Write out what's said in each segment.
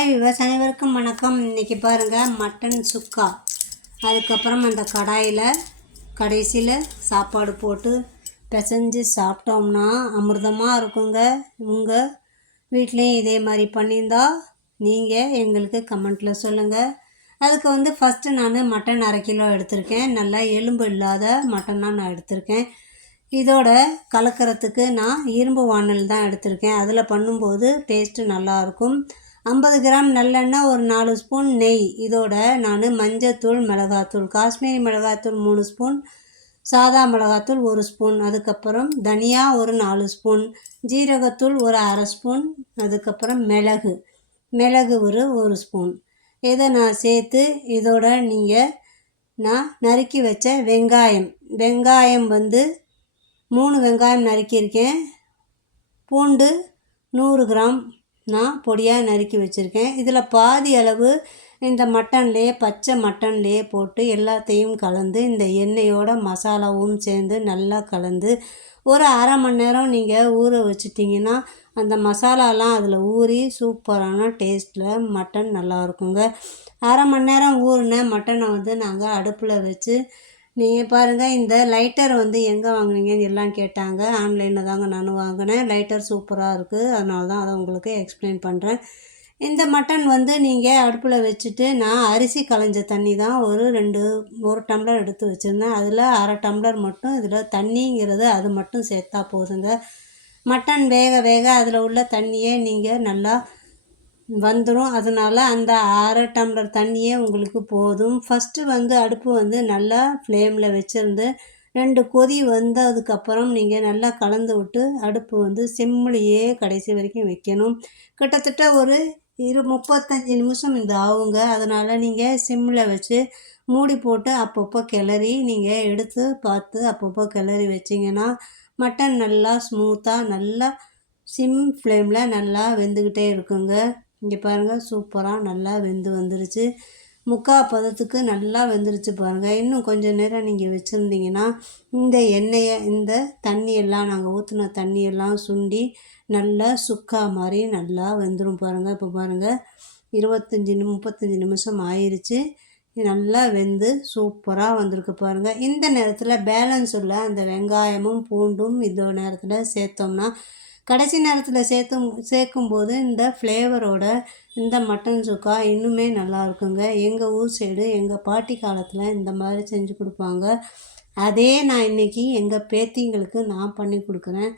Hi விவசாய அனைவருக்கும் வணக்கம். இன்றைக்கி பாருங்கள் மட்டன் சுக்கா. அதுக்கப்புறம் அந்த கடாயில் கடைசியில் சாப்பாடு போட்டு பிசைஞ்சு சாப்பிட்டோம்னா அமிர்தமாக இருக்குங்க. உங்கள் வீட்லேயும் இதே மாதிரி பண்ணியிருந்தா நீங்கள் எங்களுக்கு கமெண்ட்டில் சொல்லுங்கள் அதுக்கு வந்து ஃபஸ்ட்டு நான் மட்டன் அரை கிலோ எடுத்திருக்கேன். நல்லா எலும்பு இல்லாத மட்டனாக நான் எடுத்திருக்கேன். இதோட கலக்கிறதுக்கு நான் இரும்பு வானல் தான் எடுத்திருக்கேன். அதில் பண்ணும்போது டேஸ்ட்டு நல்லாயிருக்கும் ஐம்பது கிராம் நல்லெண்ணெய் ஒரு நாலு ஸ்பூன் நெய். இதோட நான் மஞ்சத்தூள் மிளகாத்தூள் காஷ்மீரி மிளகாத்தூள் மூணு ஸ்பூன் சாதா மிளகாத்தூள் ஒரு ஸ்பூன் அதுக்கப்புறம் தனியா ஒரு நாலு ஸ்பூன் ஜீரகத்தூள் ஒரு அரை ஸ்பூன் அதுக்கப்புறம் மிளகு. மிளகு ஒரு ஒரு ஸ்பூன். இதை நான் சேர்த்து இதோட நீங்கள் நான் நறுக்கி வச்ச வெங்காயம். வெங்காயம் வந்து மூணு வெங்காயம் நறுக்கியிருக்கேன். பூண்டு நூறு கிராம் நான் பொடியாக நறுக்கி வச்சுருக்கேன். இதில் பாதி அளவு இந்த மட்டன்லேயே பச்சை மட்டன்லேயே போட்டு எல்லாத்தையும் கலந்து இந்த எண்ணெயோட மசாலாவும் சேர்ந்து நல்லா கலந்து ஒரு அரை மணி நேரம் நீங்கள் ஊற வச்சிட்டிங்கன்னா அந்த மசாலாலாம் அதில் ஊறி சூப்பரான டேஸ்ட்டில் மட்டன் நல்லா இருக்குங்க. அரை மணி நேரம் ஊறின மட்டனை வந்து நாங்கள் அடுப்பில் வச்சு நீங்கள் பாருங்கள் இந்த லைட்டர் வந்து எங்கே வாங்குனீங்கன்னு எல்லாம் கேட்டாங்க. ஆன்லைனில் தாங்க நானும் வாங்கினேன். லைட்டர் சூப்பராக இருக்குது அதனால தான் அதை உங்களுக்கு எக்ஸ்பிளைன் பண்ணுறேன் இந்த மட்டன் வந்து நீங்கள் அடுப்பில் வச்சுட்டு நான் அரிசி களைஞ்ச தண்ணி தான் ஒரு ரெண்டு ஒரு டம்ளர் எடுத்து வச்சுருந்தேன். அதில் அரை டம்ளர் மட்டும் இதில் தண்ணிங்கிறது அது மட்டும் சேர்த்தா போதுங்க. மட்டன் வேக வேக அதில் உள்ள தண்ணியே நீங்கள் நல்லா வந்துடும் அதனால் அந்த அரை டம்ளர் தண்ணியே உங்களுக்கு போதும். ஃபஸ்ட்டு வந்து அடுப்பு வந்து நல்லா ஃப்ளேமில் வச்சுருந்து ரெண்டு கொதி வந்ததுக்கப்புறம் நீங்கள் நல்லா கலந்து விட்டு அடுப்பு வந்து சிம்மிலேயே கடைசி வரைக்கும் வைக்கணும். கிட்டத்தட்ட ஒரு இரு முப்பத்தஞ்சு நிமிஷம் இந்த ஆகுங்க. அதனால் நீங்கள் சிம்மில் வச்சு மூடி போட்டு அப்பப்போ கிளறி நீங்கள் எடுத்து பார்த்து அப்பப்போ கிளறி வச்சிங்கன்னா மட்டன் நல்லா ஸ்மூத்தாக நல்லா சிம் ஃப்ளேமில் நல்லா வெந்துக்கிட்டே இருக்குங்க. இங்கே பாருங்கள் சூப்பராக நல்லா வெந்து வந்துருச்சு. முக்கால் பதத்துக்கு நல்லா வெந்துருச்சு பாருங்கள் இன்னும் கொஞ்சம் நேரம் நீங்கள் வச்சுருந்தீங்கன்னா இந்த எண்ணெயை இந்த தண்ணியெல்லாம் நாங்கள் ஊற்றின தண்ணியெல்லாம் சுண்டி நல்லா சுக்கா மாதிரி நல்லா வெந்துடும் பாருங்கள் இப்போ பாருங்கள் இருபத்தஞ்சி முப்பத்தஞ்சு நிமிஷம் ஆயிடுச்சு நல்லா வெந்து சூப்பராக வந்திருக்கு பாருங்கள் இந்த நேரத்தில் பேலன்ஸ் உள்ள அந்த வெங்காயமும் பூண்டும் இந்த நேரத்தில் சேர்த்தோம்னா கடைசி நேரத்தில் சேர்த்தும் சேர்க்கும்போது இந்த ஃப்ளேவரோட இந்த மட்டன் சுக்கா இன்னுமே நல்லா இருக்குங்க. எங்கள் ஊர் சைடு எங்கள் பாட்டி காலத்தில் இந்த மாதிரி செஞ்சு கொடுப்பாங்க. அதே நான் இன்றைக்கி எங்கள் பேத்திங்களுக்கு நான் பண்ணி கொடுக்குறேன்.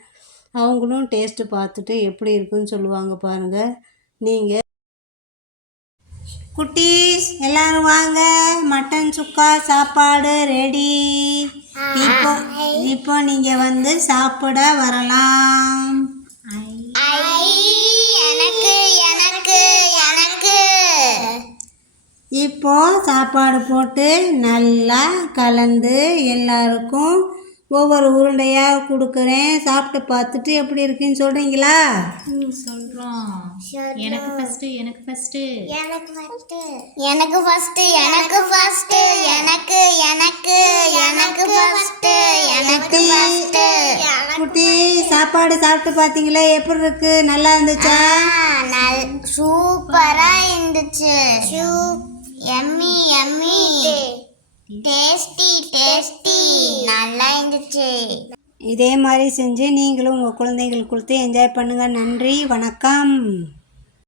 அவங்களும் டேஸ்ட்டு பார்த்துட்டு எப்படி இருக்குன்னு சொல்லுவாங்க பாருங்கள் நீங்கள் குட்டீஸ் எல்லாரும் வாங்க. மட்டன் சுக்கா சாப்பாடு ரெடி இப்போ இப்போ நீங்கள் வந்து சாப்பிட வரலாம். இப்போ சாப்பாடு போட்டு நல்லா கலந்து எல்லாருக்கும் ஒவ்வொரு உருண்டையாக கொடுக்குறேன். சாப்பிட்டு பார்த்துட்டு எப்படி இருக்குன்னு சொல்கிறீங்களா சொல்றோம். எனக்கு ஃபர்ஸ்ட் எனக்கு ஃபர்ஸ்ட் எனக்கு ஃபர்ஸ்ட் எனக்கு ஃபர்ஸ்ட் எனக்கு ஃபர்ஸ்ட் எனக்கு எனக்கு எனக்கு ஃபர்ஸ்ட் எனக்கு ஃபர்ஸ்ட் குட்டி சாப்பாடு சாப்பிட்டு பார்த்தீங்களா எப்படி இருக்கு? நல்லா இருந்துச்சா? நல் சூப்பரா இருந்துச்சு. Yummy yummy. Tasty tasty. நல்லா இருந்துச்சு. இதே மாதிரி செஞ்சு நீங்களும் உங்கள் குழந்தைங்களுக்கு கொடுத்து என்ஜாய் பண்ணுங்கள் நன்றி வணக்கம்.